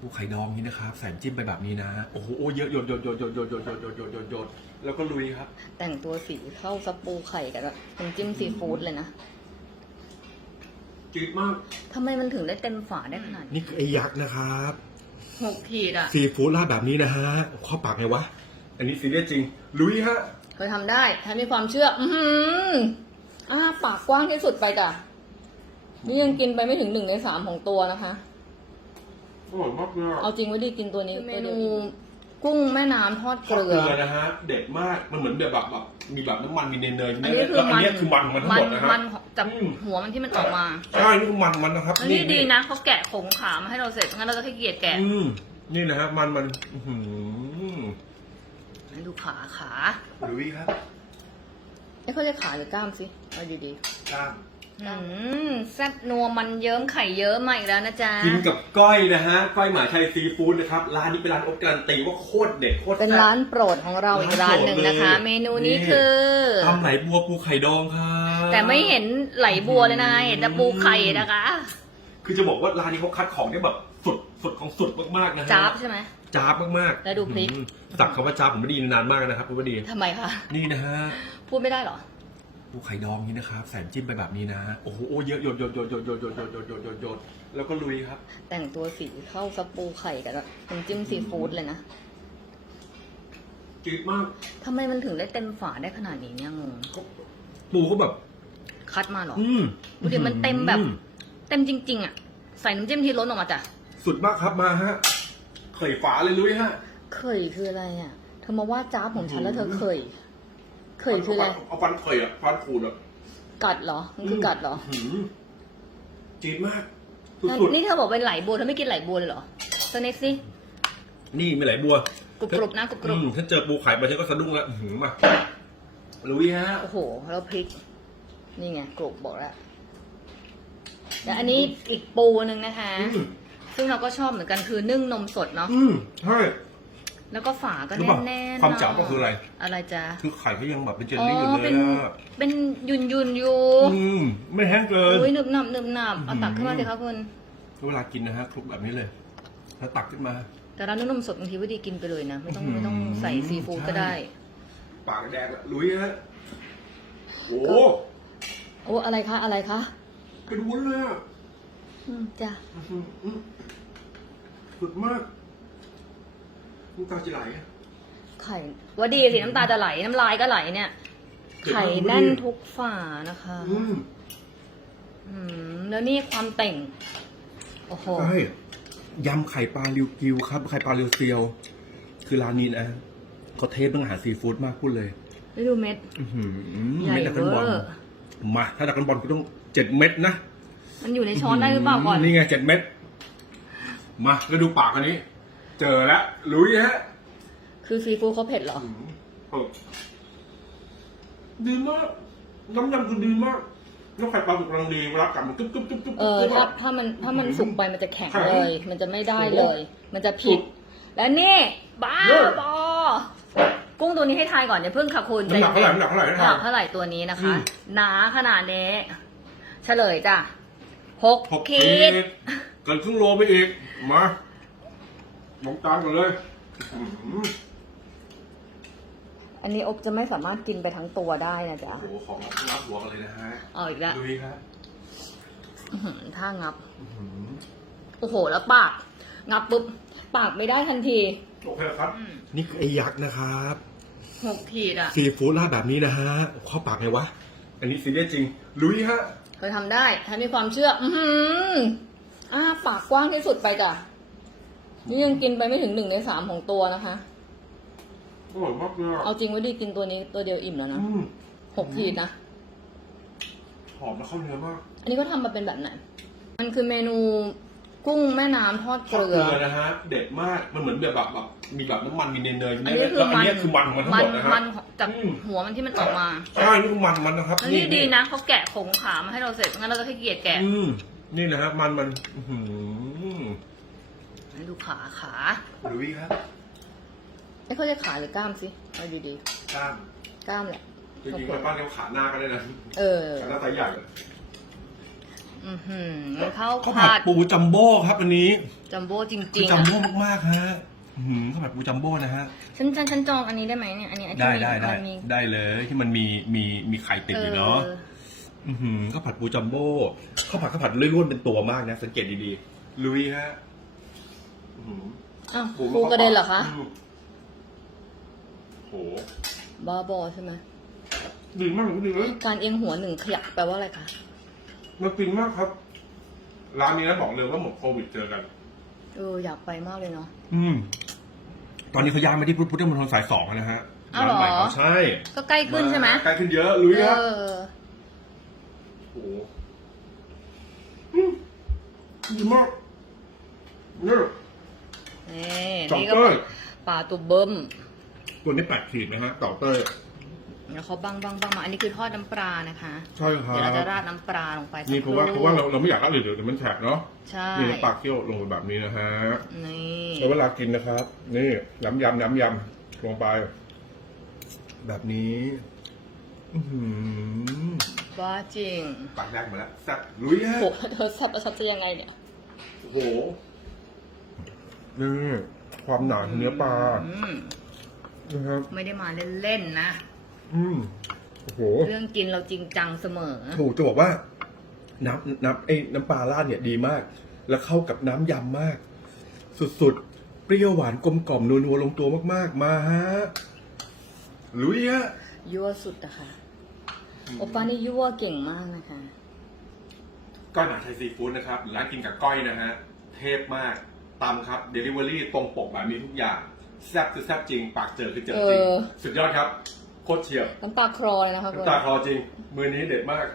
ปูไข่ดองนี่นะครับใส่จิ้มไปแบบนี้นะ โอ้โหเยอะหยดหยดหยดหยดหยดหยดหยดหยดหยดหยดหยดแล้วก็ลุยครับ แต่งตัวสีเข้าซับปูไข่กับน้ำจิ้มซีฟู้ดเลยนะจืดมากทำไมมันถึงได้เต็มฝาได้ขนาดนี้นี่คือไอ้ยักษ์นะครับหกขีดอะซีฟู้ดราดแบบนี้นะฮะข้าปากไงวะ อันนี้ซีเรียสจริง ลุยฮะเคยทำได้ถ้ามีความเชื่อ อือหืออ่าปากกว้างที่สุดไปจ้ะนี่ยังกินไปไม่ถึงหนึ่งในสามของตัวนะคะ อร่อยมากเลยเอาจริงไว้ดีกินตัวนี้เมนูกุ้งแม่น้ำทอดเกเกลืลืออนะฮะ เด็ดมาก มันเหมือนแบบแบบแบบมีแบบน้ำมันมีเนยเนยอันนี้คือแล้วอัมันนเนี้ยคือมันของมันทั้งหมดนะฮะ มันจากอืม หัวมันที่มันออกมาใช่นี่คือมันมันนะครับอันนี้ดีนะเขาแกะขงขามาให้เราเสร็จงั้นเราจะให้เกียรติแกะอืมนี่นะฮะมันมันอื้อหือให้ดูขาขาลุยครับเอ้เขาเรียกขาหรือกล้ามสิเอาดีดีกล้ามๆ อืมแซ่บนัวมันเยิ้มไข่เยิ้มมาอีกแล้วนะจ๊ะ กินกับก้อยนะฮะ ก้อยหมาชัยซีฟู้ดนะครับ ร้านนี้เป็นร้านอบการันตีว่าโคตรเด็ดโคตรเป็นแซ่บ ร้านโปรดของเราอีกร้านหนึ่งนะคะ ร้านโปรดเลย เมนูนี้นี่คือ ทำไหลบัวปูไข่ดองครับแต่ไม่เห็นไหลบัวเลยนะเห็นแต่ปูไข่นะคะ คือจะบอกว่าร้านนี้เขาคัดของได้แบบสุดสุดของสุดมากๆนะฮะจ้าบใช่ไหม จ้าบมากๆแล้วดูพริก อืมสักคำว่าจ้าบผมไม่ได้ยินนานมากนะครับคุณวดี ทำไมคะ นี่นะฮะ พูดไม่ได้เหรอ ปูไข่ดองนี่นะครับใส่น้ำจิ้มไปแบบนี้นะ โอ้โหเยอะหยดหยดหยดหยดหยดหยดหยดหยดหยดหยดหยดแล้วก็ลุยครับ แต่งตัวสีเข้าซับปูไข่กับน้ำจิ้มซีฟู้ดเลยนะจืดมากทำไมมันถึงได้เต็มฝาได้ขนาดนี้เนี่ยงงก็ปูก็แบบ คัดมาเหรอ อืมดูดิมันเต็มแบบอืเต็มจริง ๆ อะ ใส่น้ำจิ้มที่ล้นออกมาจ้ะ สุดมากครับมาฮะไข่ฝาเลยลุยฮะเคยคืออะไรอะ เธอมาว่าจ้าบของฉันแล้วเธอเคย เคยคืออะไร เอาฟันเข่ยอะฟันขูดอะกัดเหรอ มันคือกัดเหรอหืมจืดมากนั่นสุดนี่เธอบอกเป็นไหลบัวเธอไม่กินไหลบัวเลยเหรอสักนิดสิๆนี่มีไหลบัวกรุบๆนะกรุบอืมถ้าเจอปูไข่ไปฉันก็สะดุ้งแล้วอื้อหือมาลุยฮะๆโอ้โห แล้วพริก นี่ไงกรุบบอกแล้วแล้วอันนี้อีกปูหนึ่งนะคะ อืมซึ่งเราก็ชอบเหมือนกันคือนึ่งนมสดเนาะอืมใช่ แล้วก็ฝาก็รู้ป่ะแน่นๆความจ๋าก็คืออะไร อะไรจ๊ะคือไข่เขายังแบบเป็นเจลอ๋อลี่อยู่เลเป็ยนอะเป็นยุนยุนๆอยู่อืมไม่แห้งเกิน อุ้ยหนึบหนับหนึบหนับเอาอื้อหือตักขึ้นมาสิคะคุณ เวลากินนะฮะคลุกแบบนี้เลย แล้วตักขึ้นมา แต่ร้านนมสดบางทีว่าดีกินไปเลยนะ ไม่ต้องอื้อหือไม่ต้องใส่ซีฟู้ดก็ได้ปากแดงอะลุยฮะโอ้โอ้อะไรคะอะไรคะเป็นวุ้นเลยอะอืมจ้ะอื้อหืออื้อสุดมาก น้ำตาจะไหลอะไข่ว่าดีสิน้ำตาจะไหลน้ำลายก็ไหลเนี่ยเผ็ดมากไข่แน่นทุกฝานะคะ อืมอืมแล้วนี่ความเต่ง โอ้โห ใช่ยำไข่ปลาริวกิวครับ ไข่ปลาริวเซียว คือร้านนี้นะเขาเทสเรื่องอาหารซีฟู้ดมากพูดเลยไม่ดูเม็ดอื้อหือใหญ่เม็ดดักกันบอลเวอร์มา ถ้าดักกันบอลก็ต้องเจ็ดเม็ดนะ มันอยู่ในช้อนได้หรือเปล่าก่อน นี่ไงเจ็ดเม็ด มาแล้วดูปากอันนี้ เจอแล้วลุยฮะคือซีฟู้ดเขาเผ็ดเหรออืมเออดีมากน้ำยำคือดีมาก แล้วไข่ปลาสุกกำลังดีเวลากัดมันกึ๊บกึ๊บกึ๊บกึ๊บเออกึ๊บถ้าอะ ถ้ามันถ้ามันอื้อหือสุกไปมันจะแข็งแข็งเลย มันจะไม่ได้เลย มันจะผิสุดกแล้วนี่บ้าเยอะ บอกุ้งตัวนี้ให้ทายก่อนอย่าเพิ่งค่ะคุณน้ำหนักเท่าไหร่น้ำหนักเท่าไหร่น้ำนะหคนัรักเท่าไหร่ตัวนี้นะคะ อืม หนาขนาดนี้ เฉลยจ้ะหกหกขีขีดดเกินครึ่งโลไปอีก มา ลงจานกันเลยอื้อหืออันนี้อบจะไม่สามารถกินไปทั้งตัวได้นะจ๊ะโอ้โหของรับหัวกันเลยนะฮะเอาอีกแล้วลุยครับอื้อหือถ้างับ อื้อหือโอ้โห แล้วปาก งับปุ๊บ ปากไม่ได้ทันทีโอเคครับ นี่คือไอ้ยักษ์นะครับหกขีดอะซีฟู้ดราดแบบนี้นะฮะเข้าปากไงวะ อันนี้ซีเรียสจริง ลุยฮะเคยทำได้ถ้ามีความเชื่อ อือหืออ่าปากกว้างที่สุดไปจ้ะ นี่ยังกินไปไม่ถึงหนึ่งในสามของตัวนะคะ อร่อยมากเลยอะเอาจริงไว้ดีกินตัวนี้ตัวเดียวอิ่มแล้วนะอืมหกขีดนะ หอมและเข้าเนื้อมากอันนี้ก็ทำมาเป็นแบบไหน มันคือเมนูกุ้งแม่น้ำทอดเกเกลืลืออนะฮะ เด็ดมาก มันเหมือนแบบแบบแบบมีแบบน้ำมันมีเนยเนยอันนี้คือแล้วอันมันเนี้ยคือมันของมันทั้งหมดนะฮะ มันจากอืม หัวมันที่มันออกมาใช่นี่คือมันมันนะครับแล้วนี่ดีนะเขาแกะขงขามาให้เราเสร็จงั้นเราจะให้เกียรติแกะ อืมนี่นะฮะมันมันอื้อหือ ให้ดูขาขาลุยครับไอ้เขาเรียกขาหรือกล้ามสิเอาดีกล้ามๆกล้ามแหละ จริงๆไปบ้านเรียกว่าขาหน้าก็ได้นะเออ ขาหน้าไซส์ใหญ่ อือหือข้าวข้าวผัผัดดปูจัมโบ้ครับอันนี้จัมโบ้จคืริองๆจัอะมโบ้มากๆฮะอื้อหือข้าวผัดปูจัมโบ้นะฮะ ฉันฉันฉันจองอันนี้ได้ไหมเนี่ย อันนี้อันที่ได้มีได้ได้มันมีได้เลยที่มันมีมีมีไข่ติดอยู่เนาะอออือหือข้าวผัดปูจัมโบ้ข้าวผัดข้าวผัดเลื่อนๆเป็นตัวมากนะ สังเกตดีๆลุยฮะ อื้อหืออ้าวปูปูกระเด็นเหรอคะมโหบ้าบอใช่ไหมดีมากเลยดีเลยการเอียงหัวหนึ่งขยักแปลว่าอะไรคะมันฟินมากครับ ร้านนี้นะบอกเลยว่าหมดโควิดเจอกัน เอออยากไปมากเลยเนาะ อืม ตอนนี้เขาย้ายมาที่พุทธมณฑลสายสองแล้วนะฮะอ้าวเหรอนใม่เขาใช่ก็ใกล้ขึ้นใช่ไหมใกล้ขึ้นเยอะลุยเอฮะอโอ้โหอืมดีมากเนี่ย นี่สองนี่ก็เต้ยปลาตัวเบิ้มตัวนี้แปดขีดนะฮะต่อเต้ยเดี๋ยวเขาบังบังบังมา อันนี้คือทอดน้ำปลานะคะ ใช่ครัเดี๋ยวเราจะบราดน้ำปลาลงไปสักนี่เพราะว่าคเพราะว่าเราเราไม่อยากรับเลยเดี๋ยวเดี๋ยวมันแฉะเนาะใช่นี่ปลาเคี่ยวลงไปแบบนี้นะฮะนี่แล้วเวลากินนะครับ นี่ยำยำยำยำลงไป แบบนี้อือหือบ้าจริงปากแรกมาแล้วแซ่บลุยฮะโหเธอสับประชับจะยังไงเนี่ย โอ้โห นี่ความหนาของเนื้อปลาอืมนะครับ ไม่ได้มาเล่นๆนะ อืมโอ้โหเรื่องกินเราจริงจังเสมอ ถูกจะบอกว่า น้ำน้ำไอ้น้ำปลาราดเนี่ยดีมาก แล้วเข้ากับน้ำยำมาก สุดๆ เปรี้ยวหวานกลมกล่อมนัวๆลงตัวมากๆ มาฮะลุยฮะยั่วสุดอะค่ะ โอป้านี่ยั่วเก่งมากนะคะก้อยหนาไทยซีฟู้ดนะครับร้านกินกับก้อยนะฮะ เทพมาก ตามครับเดลิเวอรี่ตรงปกแบบนี้ทุกอย่างแซ่บคือแซ่บจริง ปากเจอคือเจอจริง เออ สุดยอดครับ โคตรเฉียบน้ำตาคลอเลยนะคะคุณ น้ำตาคลอจริง มือนี้เด็ดมาก